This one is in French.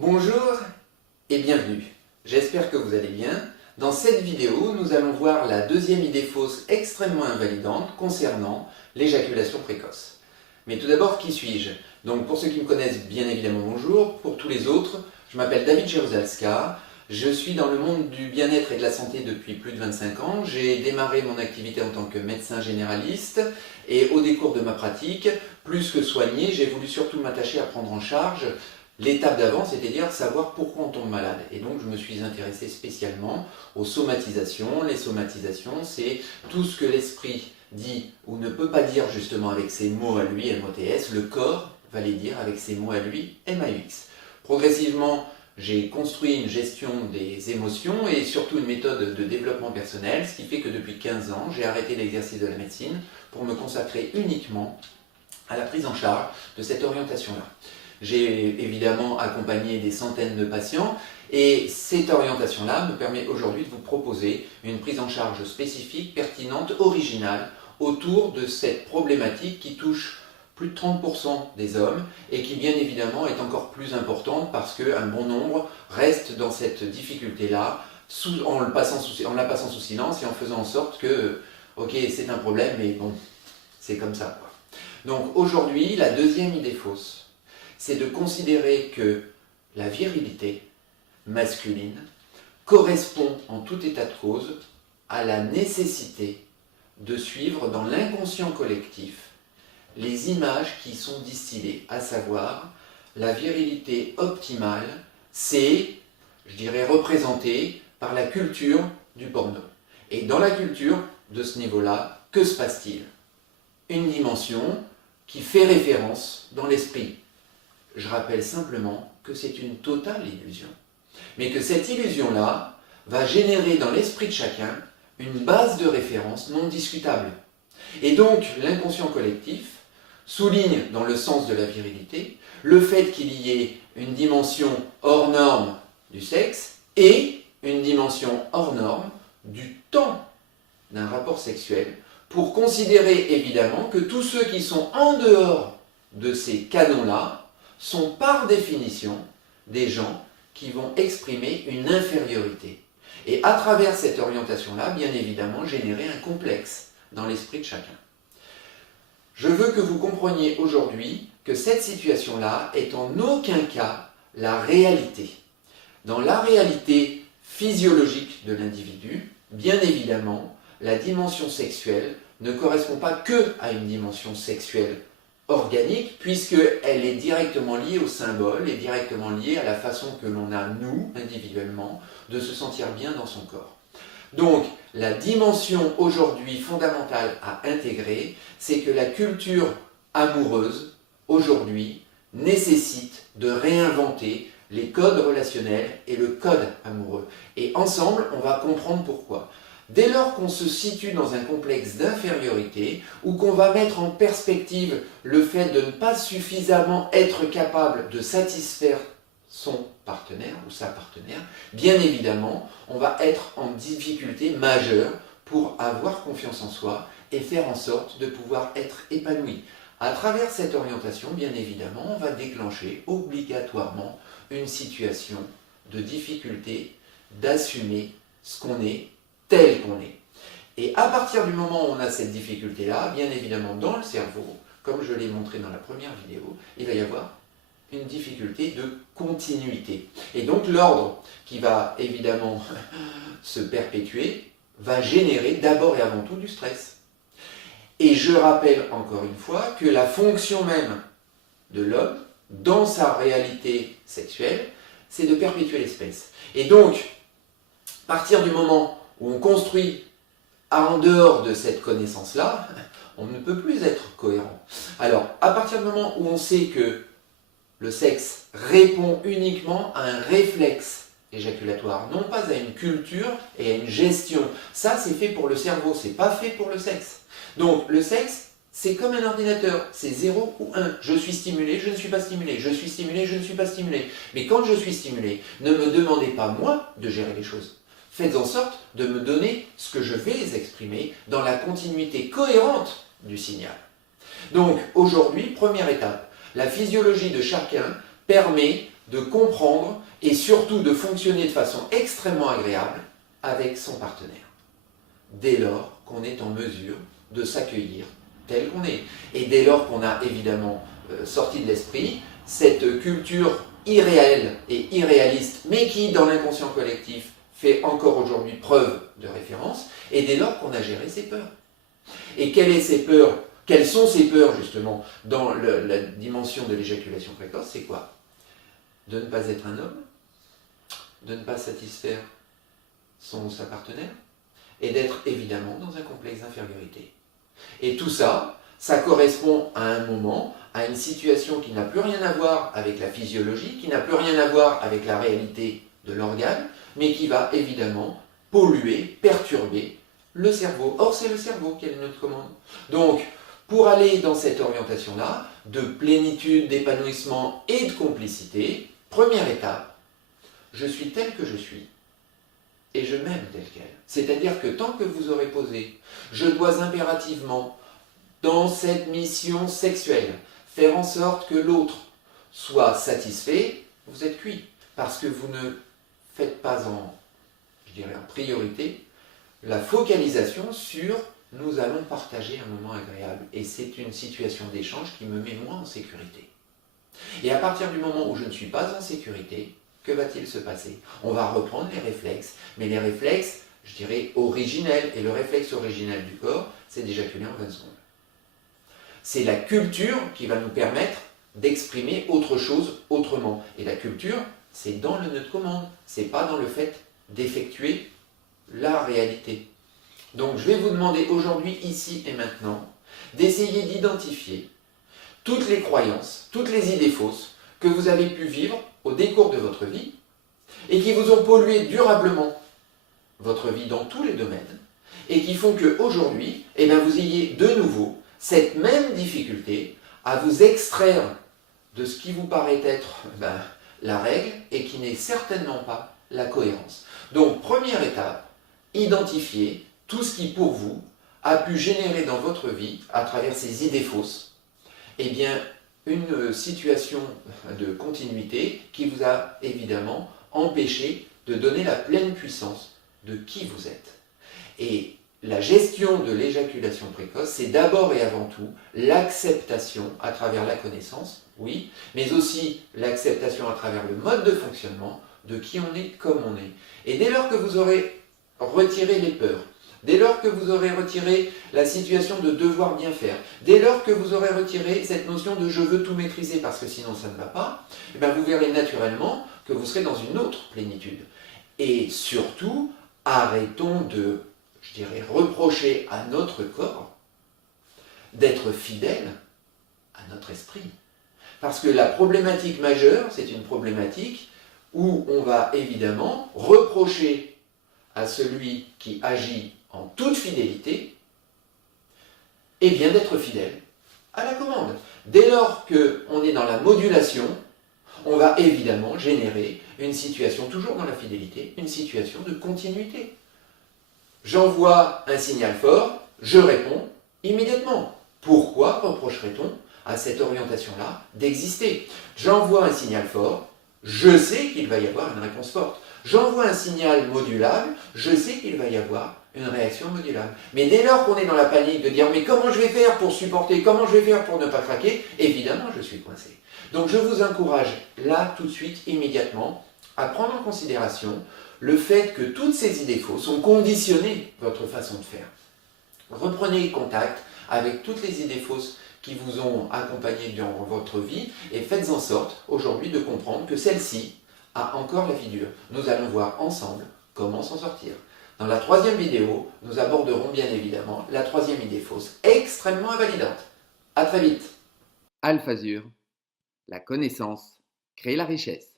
Bonjour et bienvenue. J'espère que vous allez bien. Dans cette vidéo, nous allons voir la deuxième idée fausse extrêmement invalidante concernant l'éjaculation précoce. Mais tout d'abord, qui suis-je? Donc pour ceux qui me connaissent, bien évidemment bonjour. Pour tous les autres, je m'appelle David Jeruzalska. Je suis dans le monde du bien-être et de la santé depuis plus de 25 ans. J'ai démarré mon activité en tant que médecin généraliste et au décours de ma pratique, plus que soigner, j'ai voulu surtout m'attacher à prendre en charge l'étape d'avant, c'est-à-dire savoir pourquoi on tombe malade. Et donc je me suis intéressé spécialement aux somatisations. Les somatisations, c'est tout ce que l'esprit dit ou ne peut pas dire justement avec ses mots à lui, M-O-T-S, le corps va les dire avec ses mots à lui, M-A-U-X. Progressivement, j'ai construit une gestion des émotions et surtout une méthode de développement personnel, ce qui fait que depuis 15 ans, j'ai arrêté l'exercice de la médecine pour me consacrer uniquement à la prise en charge de cette orientation-là. J'ai évidemment accompagné des centaines de patients et cette orientation-là me permet aujourd'hui de vous proposer une prise en charge spécifique, pertinente, originale autour de cette problématique qui touche plus de 30% des hommes et qui bien évidemment est encore plus importante parce qu'un bon nombre reste dans cette difficulté-là en la passant sous silence et en faisant en sorte que, ok, c'est un problème, mais bon, c'est comme ça, quoi. Donc aujourd'hui, la deuxième idée fausse, c'est de considérer que la virilité masculine correspond en tout état de cause à la nécessité de suivre dans l'inconscient collectif les images qui sont distillées, à savoir la virilité optimale, c'est, je dirais, représenté par la culture du porno. Et dans la culture de ce niveau-là, que se passe-t-il? Une dimension qui fait référence dans l'esprit. Je rappelle simplement que c'est une totale illusion. Mais que cette illusion-là va générer dans l'esprit de chacun une base de référence non discutable. Et donc, l'inconscient collectif souligne dans le sens de la virilité le fait qu'il y ait une dimension hors norme du sexe et une dimension hors norme du temps d'un rapport sexuel pour considérer évidemment que tous ceux qui sont en dehors de ces canons-là sont par définition des gens qui vont exprimer une infériorité. Et à travers cette orientation-là, bien évidemment, générer un complexe dans l'esprit de chacun. Je veux que vous compreniez aujourd'hui que cette situation-là est en aucun cas la réalité. Dans la réalité physiologique de l'individu, bien évidemment, la dimension sexuelle ne correspond pas que à une dimension sexuelle organique, puisqu'elle est directement liée au symbole et directement liée à la façon que l'on a, nous, individuellement, de se sentir bien dans son corps. Donc, la dimension aujourd'hui fondamentale à intégrer, c'est que la culture amoureuse, aujourd'hui, nécessite de réinventer les codes relationnels et le code amoureux. Et ensemble, on va comprendre pourquoi. Dès lors qu'on se situe dans un complexe d'infériorité ou qu'on va mettre en perspective le fait de ne pas suffisamment être capable de satisfaire son partenaire ou sa partenaire, bien évidemment, on va être en difficulté majeure pour avoir confiance en soi et faire en sorte de pouvoir être épanoui. À travers cette orientation, bien évidemment, on va déclencher obligatoirement une situation de difficulté d'assumer ce qu'on est tel qu'on est. Et à partir du moment où on a cette difficulté-là, bien évidemment dans le cerveau, comme je l'ai montré dans la première vidéo, il va y avoir une difficulté de continuité. Et donc l'ordre qui va évidemment se perpétuer va générer d'abord et avant tout du stress. Et je rappelle encore une fois que la fonction même de l'homme, dans sa réalité sexuelle, c'est de perpétuer l'espèce. Et donc, à partir du moment où on construit en dehors de cette connaissance-là, on ne peut plus être cohérent. Alors, à partir du moment où on sait que le sexe répond uniquement à un réflexe éjaculatoire, non pas à une culture et à une gestion. Ça, c'est fait pour le cerveau, c'est pas fait pour le sexe. Donc, le sexe, c'est comme un ordinateur, c'est 0 ou 1. Je suis stimulé, je ne suis pas stimulé. Je suis stimulé, je ne suis pas stimulé. Mais quand je suis stimulé, ne me demandez pas, moi, de gérer les choses. Faites en sorte de me donner ce que je vais les exprimer dans la continuité cohérente du signal. Donc, aujourd'hui, première étape, la physiologie de chacun permet de comprendre et surtout de fonctionner de façon extrêmement agréable avec son partenaire. Dès lors qu'on est en mesure de s'accueillir tel qu'on est. Et dès lors qu'on a évidemment sorti de l'esprit cette culture irréelle et irréaliste, mais qui dans l'inconscient collectif fait encore aujourd'hui preuve de référence, et dès lors qu'on a géré ses peurs. Et quelles sont ces peurs justement dans la dimension de l'éjaculation précoce? C'est quoi? De ne pas être un homme, de ne pas satisfaire son ou sa partenaire, et d'être évidemment dans un complexe d'infériorité. Et tout ça, ça correspond à un moment, à une situation qui n'a plus rien à voir avec la physiologie, qui n'a plus rien à voir avec la réalité de l'organe, mais qui va évidemment polluer, perturber le cerveau. Or, c'est le cerveau qui est notre commande. Donc, pour aller dans cette orientation-là, de plénitude, d'épanouissement et de complicité, première étape, je suis tel que je suis. Et je m'aime tel quel. C'est-à-dire que tant que vous aurez posé, je dois impérativement, dans cette mission sexuelle, faire en sorte que l'autre soit satisfait, vous êtes cuit. Parce que vous ne faites pas en priorité la focalisation sur nous allons partager un moment agréable. Et c'est une situation d'échange qui me met moi en sécurité. Et à partir du moment où je ne suis pas en sécurité, que va-t-il se passer? On va reprendre les réflexes, mais les réflexes, je dirais, originels. Et le réflexe originel du corps, c'est d'éjaculer en 20 secondes. C'est la culture qui va nous permettre d'exprimer autre chose autrement. Et la culture, c'est dans le notre commande, c'est pas dans le fait d'effectuer la réalité. Donc je vais vous demander aujourd'hui, ici et maintenant, d'essayer d'identifier toutes les croyances, toutes les idées fausses que vous avez pu vivre au décours de votre vie et qui vous ont pollué durablement votre vie dans tous les domaines et qui font qu'aujourd'hui, vous ayez de nouveau cette même difficulté à vous extraire de ce qui vous paraît être la règle et qui n'est certainement pas la cohérence. Donc, première étape, identifiez tout ce qui pour vous a pu générer dans votre vie, à travers ces idées fausses, une situation de continuité qui vous a évidemment empêché de donner la pleine puissance de qui vous êtes. Et la gestion de l'éjaculation précoce, c'est d'abord et avant tout l'acceptation à travers la connaissance, oui, mais aussi l'acceptation à travers le mode de fonctionnement de qui on est comme on est. Et dès lors que vous aurez retiré les peurs, dès lors que vous aurez retiré la situation de devoir bien faire, dès lors que vous aurez retiré cette notion de je veux tout maîtriser parce que sinon ça ne va pas, vous verrez naturellement que vous serez dans une autre plénitude. Et surtout, arrêtons de, reprocher à notre corps d'être fidèle à notre esprit. Parce que la problématique majeure, c'est une problématique où on va évidemment reprocher à celui qui agit en toute fidélité, d'être fidèle à la commande. Dès lors qu'on est dans la modulation, on va évidemment générer une situation, toujours dans la fidélité, une situation de continuité. J'envoie un signal fort, je réponds immédiatement. Pourquoi reprocherait-on à cette orientation-là d'exister? J'envoie un signal fort, je sais qu'il va y avoir une réponse forte. J'envoie un signal modulable, je sais qu'il va y avoir une réaction modulable. Mais dès lors qu'on est dans la panique de dire « mais comment je vais faire pour supporter, comment je vais faire pour ne pas craquer ?» évidemment, je suis coincé. Donc je vous encourage là, tout de suite, immédiatement, à prendre en considération le fait que toutes ces idées fausses ont conditionné votre façon de faire. Reprenez contact avec toutes les idées fausses qui vous ont accompagné durant votre vie et faites en sorte aujourd'hui de comprendre que celle-ci a encore la vie dure. Nous allons voir ensemble comment s'en sortir. Dans la troisième vidéo, nous aborderons bien évidemment la troisième idée fausse, extrêmement invalidante. À très vite. Alphazur, la connaissance crée la richesse.